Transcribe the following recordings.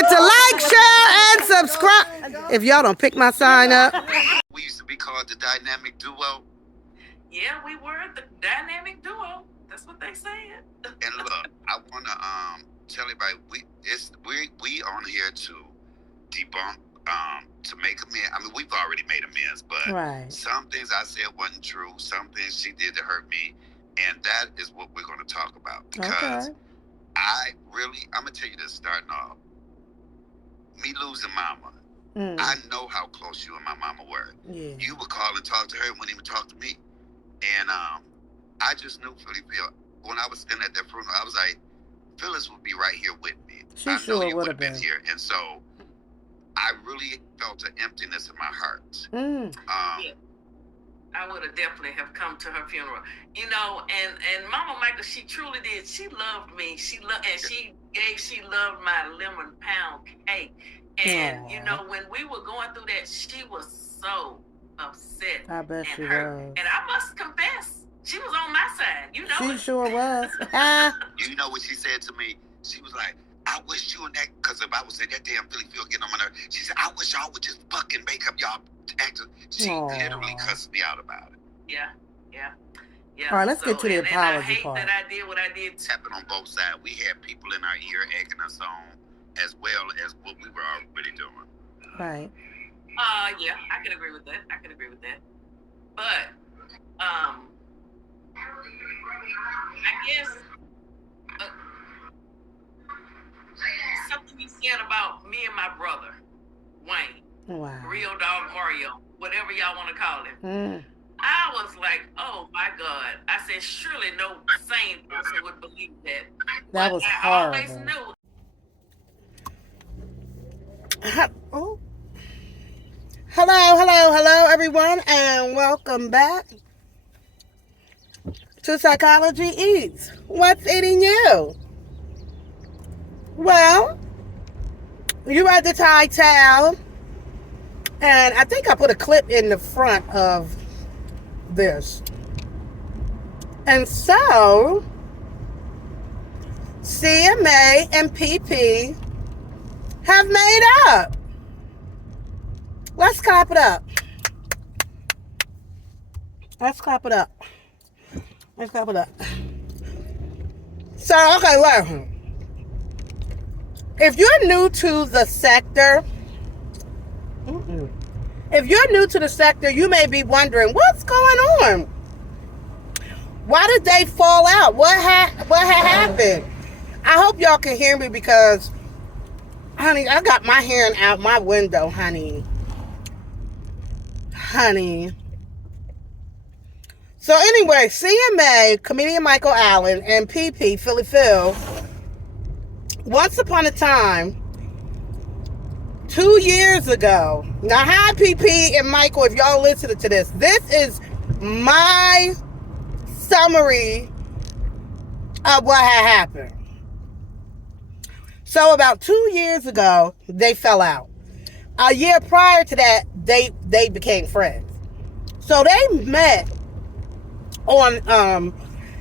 forget to like, share, and subscribe. If y'all don't pick my sign up. We used to be called the dynamic duo. Yeah, we were the dynamic duo. That's what they said. And look, I wanna tell everybody we on here to debunk to make amends. I mean, we've already made amends, but Right. some things I said wasn't true. Some things she did to hurt me, and that is what we're going to talk about. Because Okay. I'm gonna tell you this starting off. Me losing mama, Mm. I know how close you and my mama were. Yeah. You would call and talk to her, wouldn't even talk to me. And I just knew Philly. When I was standing at that funeral, I was like, Phyllis would be right here with me. She I know sure you would would have have been been. here. And so I really felt an emptiness in my heart. Mm. Yeah. I would have definitely have come to her funeral. You know, and Mama Michael, she truly did. She loved me. She loved my lemon pound cake. And Aww. you know, when we were going through that, she was so upset I bet and she hurt. was. And I must confess, she was on my side. You know She it. sure was. Ah. You know what she said to me? She was like, I wish you and that, because if I would say that damn Philly Phil getting on my nerves, she said, I wish y'all would just fucking make up y'all actors. She literally cussed me out about it. Yeah. All right, let's get to the and I apology hate part. that I did what I did. It's happened on both sides. We had people in our ear egging us on as well as what we were already doing. Right. Yeah, I can agree with that. But I guess something you said about me and my brother, Wayne, Wow. Real Dog Mario, whatever y'all want to call him. Mm. I was like, oh my God. I said, surely no sane person would believe that. That was I always horrible. knew. Oh. Hello, everyone, and welcome back to Psychology Eats. What's eating you? Well, you at the title, and I think I put a clip in the front of this. And so, CMA and PP have made up. Let's clap it up. So, okay, well, if you're new to the sector, you may be wondering, what's going on? Why did they fall out? What had happened? I hope y'all can hear me because, honey, I got my hearing out my window, honey. So anyway, CMA, comedian Michael Allen, and PP, Philly Phil, once upon a time, 2 years ago. Now, hi, PP and Michael, if y'all listen to this. This is my summary of what had happened. So about 2 years ago, they fell out. A year prior to that, they became friends. So they met on,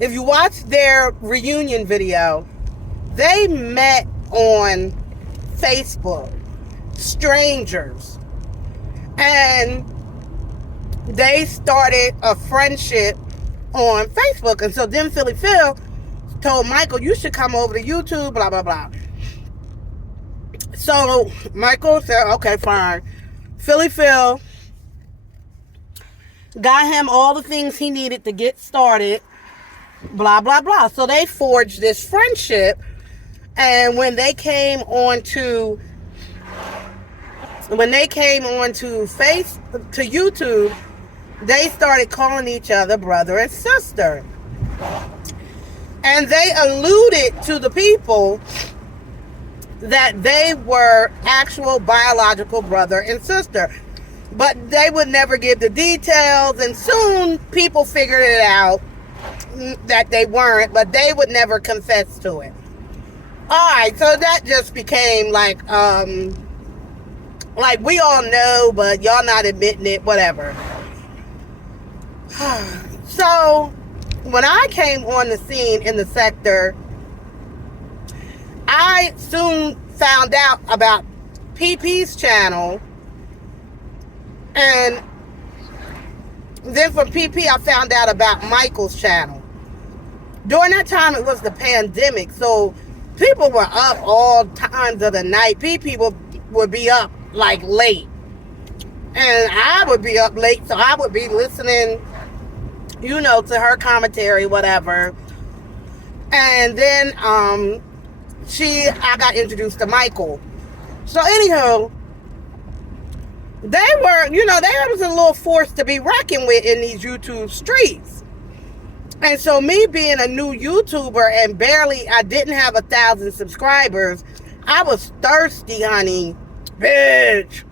if you watch their reunion video, they met on Facebook. Strangers. And they started a friendship on Facebook. And so then Philly Phil told Michael, you should come over to YouTube, blah, blah, blah. So Michael said, okay, fine. Philly Phil got him all the things he needed to get started, blah, blah, blah. So they forged this friendship. And when they came on to YouTube, they started calling each other brother and sister. And they alluded to the people that they were actual biological brother and sister. But they would never give the details, and soon people figured it out that they weren't, but they would never confess to it. Alright, so that just became like we all know, but y'all not admitting it, whatever. So, when I came on the scene in the sector, I soon found out about PP's channel, and then from PP I found out about Michael's channel. During that time it was the pandemic, so people were up all times of the night. PP would be up like late, and I would be up late, so I would be listening, you know, to her commentary, whatever. And then I got introduced to Michael. So anyhow, they was a little force to be reckoned with in these YouTube streets. And so me being a new YouTuber and I didn't have 1,000 subscribers, I was thirsty, honey. Bitch.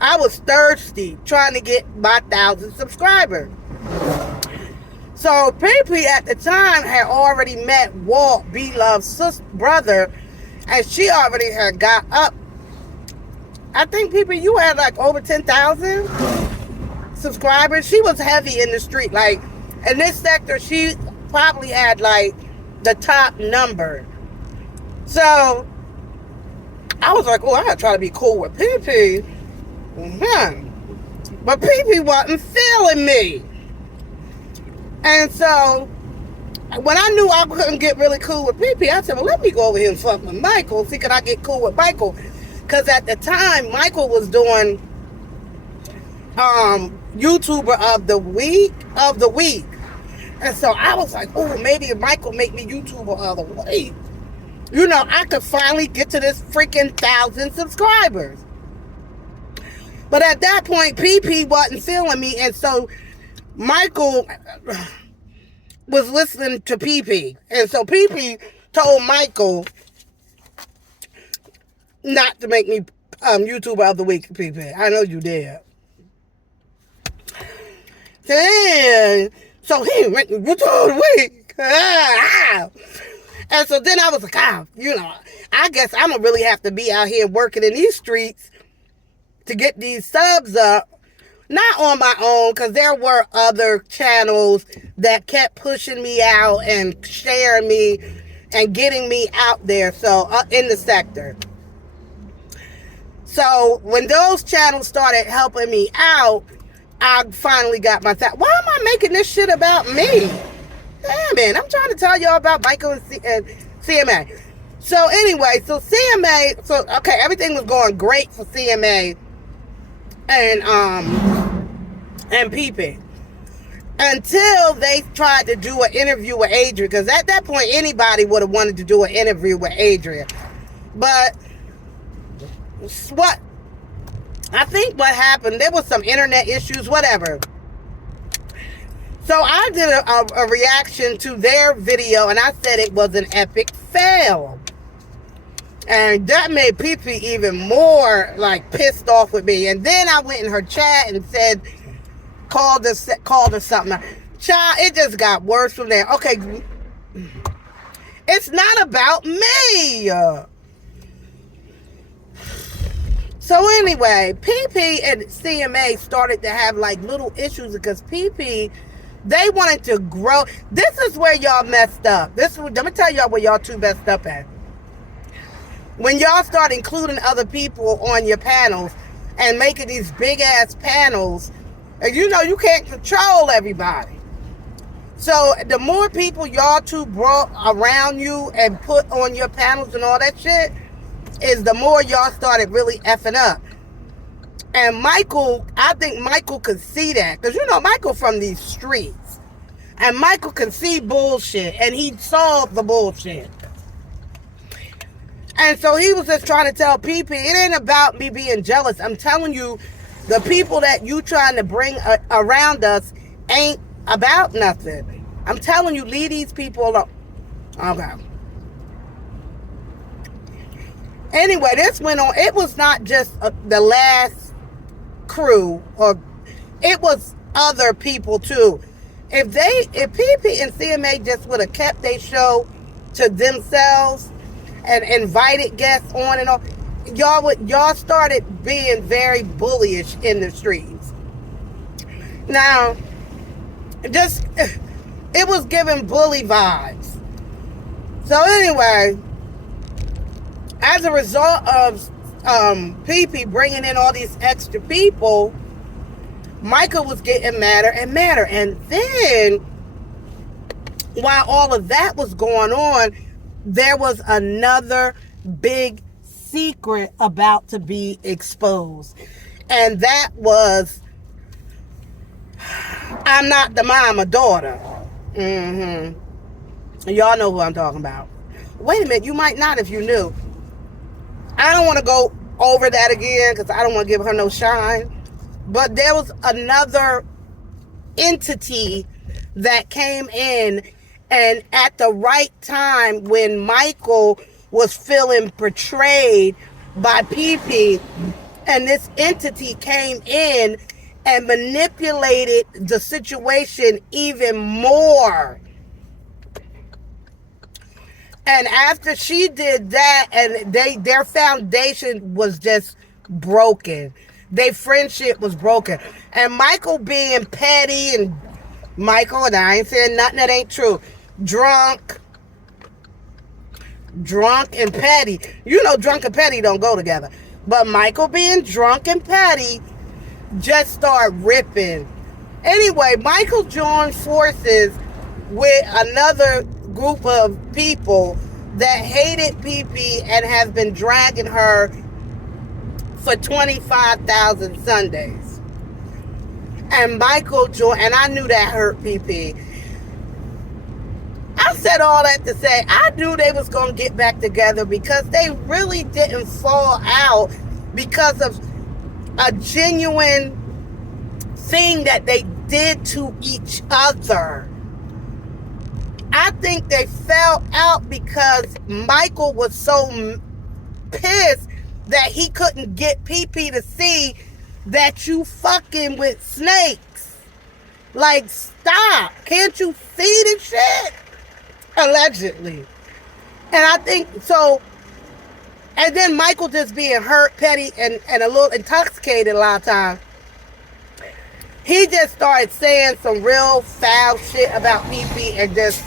I was thirsty trying to get my 1,000 subscribers. So PP at the time had already met Walt, B-Love's brother, and she already had got up. I think PP, you had like over 10,000 subscribers. She was heavy in the street. Like in this sector, she probably had like the top number. So I was like, oh, I gotta try to be cool with PP. But PP wasn't feeling me. And so, when I knew I couldn't get really cool with PP, I said, well, let me go over here and fuck with Michael. See, can I get cool with Michael? Because at the time, Michael was doing YouTuber of the week. And so I was like, oh, maybe if Michael make me YouTuber of the week, you know, I could finally get to this freaking 1,000 subscribers. But at that point, PP wasn't feeling me, and so Michael was listening to PP. And so PP told Michael not to make me YouTuber of the week, PP. I know you did. So he went YouTuber of the week. And so then I was like, you know, I guess I'm going to really have to be out here working in these streets to get these subs up. Not on my own, because there were other channels that kept pushing me out and sharing me and getting me out there, so in the sector. So when those channels started helping me out, I finally got my thought. Why am I making this shit about me? Damn it, I'm trying to tell y'all about Michael and CMA. So anyway, so CMA, okay, everything was going great for CMA and PP until they tried to do an interview with Adrian, because at that point anybody would have wanted to do an interview with Adrian. But I think what happened, there was some internet issues, whatever. So I did a reaction to their video, and I said it was an epic fail. And that made PP even more like pissed off with me. And then I went in her chat and said, called her something. Child, it just got worse from there. Okay, it's not about me. So anyway, PP and CMA started to have like little issues because PP, they wanted to grow. This is where y'all messed up. Let me tell y'all where y'all two messed up at. When y'all start including other people on your panels and making these big ass panels, and you know you can't control everybody. So the more people y'all two brought around you and put on your panels and all that shit, is the more y'all started really effing up. And Michael, I think Michael could see that. Because you know Michael from these streets. And Michael can see bullshit. And he saw the bullshit. And so he was just trying to tell PP, it ain't about me being jealous. I'm telling you, the people that you trying to bring around us ain't about nothing. I'm telling you, leave these people alone. Okay. Anyway, this went on. It was not just the last crew, or it was other people too. If PP and CMA just would have kept their show to themselves and invited guests on and on, y'all started being very bullyish in the streets. Now, it was giving bully vibes. So anyway, As a result of Pee bringing in all these extra people, Michael was getting madder and madder. And then, while all of that was going on, there was another big secret about to be exposed. And that was, I'm not the mama daughter. Y'all know who I'm talking about. Wait a minute, you might not if you knew. I don't want to go over that again because I don't want to give her no shine. But there was another entity that came in, and at the right time when Michael was feeling betrayed by Pee, and this entity came in and manipulated the situation even more. And after she did that, and their foundation was just broken. Their friendship was broken. And Michael being petty, and Michael, and I ain't saying nothing that ain't true, drunk and petty. You know drunk and petty don't go together. But Michael being drunk and petty just started ripping. Anyway, Michael joined forces with another group of people that hated Pee and have been dragging her for 25,000 Sundays. And Michael joined, and I knew that hurt Pee. I said all that to say I knew they was going to get back together because they really didn't fall out because of a genuine thing that they did to each other. I think they fell out because Michael was so pissed that he couldn't get Pee to see that you fucking with snakes. Like, stop. Can't you see this shit? Allegedly. And I think so. And then Michael just being hurt, petty, and a little intoxicated a lot of times. He just started saying some real foul shit about Pee and just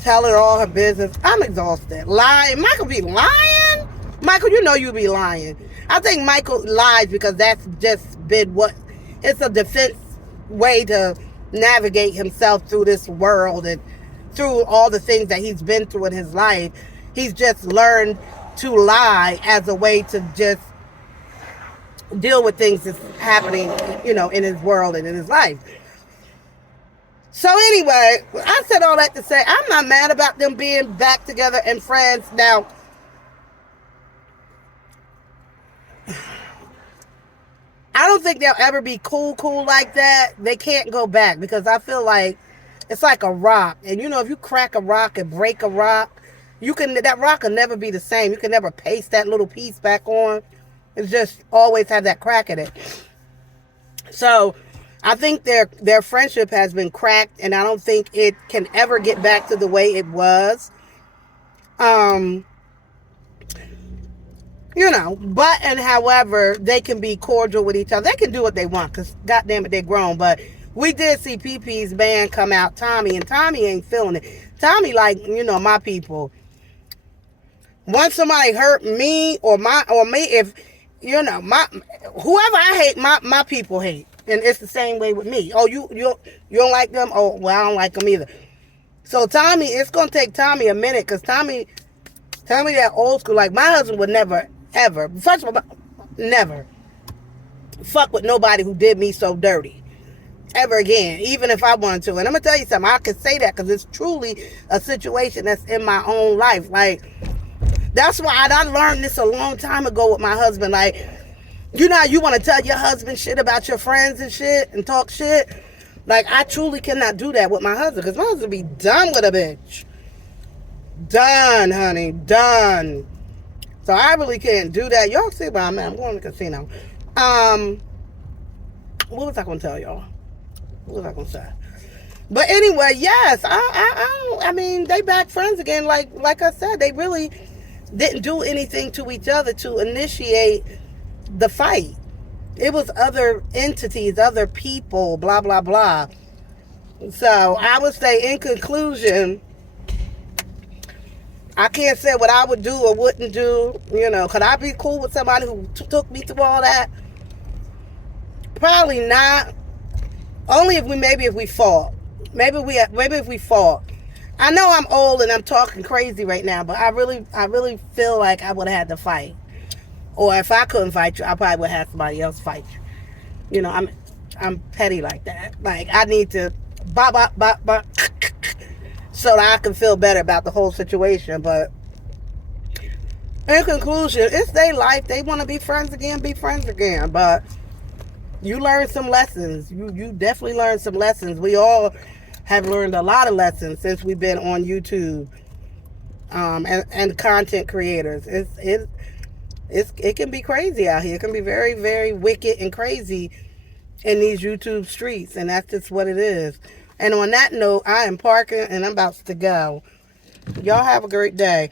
tell her all her business. I'm exhausted. Lying. Michael be lying? Michael, you know you be lying. I think Michael lies because that's just been what, it's a defense way to navigate himself through this world and through all the things that he's been through in his life. He's just learned to lie as a way to just deal with things that's happening, you know, in his world and in his life. So anyway, I said all that to say I'm not mad about them being back together and friends. Now, I don't think they'll ever be cool like that. They can't go back because I feel like it's like a rock. And you know, if you crack a rock and break a rock, that rock will never be the same. You can never paste that little piece back on. It's just always have that crack in it. So I think their friendship has been cracked, and I don't think it can ever get back to the way it was. You know, but and however, they can be cordial with each other. They can do what they want because, goddamn it, they're grown. But we did see Pee-Pee's band come out, Tommy, and Tommy ain't feeling it. Tommy, like, you know, my people. Once somebody hurt me or me, if you know, whoever I hate, my people hate. And it's the same way with me. Oh, you don't like them? Oh, well, I don't like them either. So Tommy, it's going to take Tommy a minute because Tommy that old school. Like, my husband would never, ever, first of all, never fuck with nobody who did me so dirty. Ever again, even if I wanted to. And I'm going to tell you something. I can say that because it's truly a situation that's in my own life. Like, that's why I learned this a long time ago with my husband. Like, you know how you want to tell your husband shit about your friends and shit and talk shit? Like, I truly cannot do that with my husband because my husband be done with a bitch. Done, honey. Done. So I really can't do that. Y'all see where I'm at. I'm going to the casino. What was I going to tell y'all? What was I going to say? But anyway, yes. I mean, they back friends again. Like I said, they really didn't do anything to each other to initiate the fight. It was other entities, other people, blah, blah, blah. So I would say, in conclusion, I can't say what I would do or wouldn't do. Could I be cool with somebody who took me through all that? Probably not. Only if we fought. Maybe if we fought. I know I'm old and I'm talking crazy right now, but I really feel like I would have had to fight. Or if I couldn't fight you, I probably would have somebody else fight you. I'm petty like that. Like I need to bop bop bop bop so that I can feel better about the whole situation. But in conclusion, it's their life. They want to be friends again, be friends again. But you learn some lessons. You definitely learned some lessons. We all have learned a lot of lessons since we've been on YouTube, and content creators. It can be crazy out here. It can be very, very wicked and crazy in these YouTube streets, and that's just what it is. And on that note, I am parking and I'm about to go. Y'all have a great day.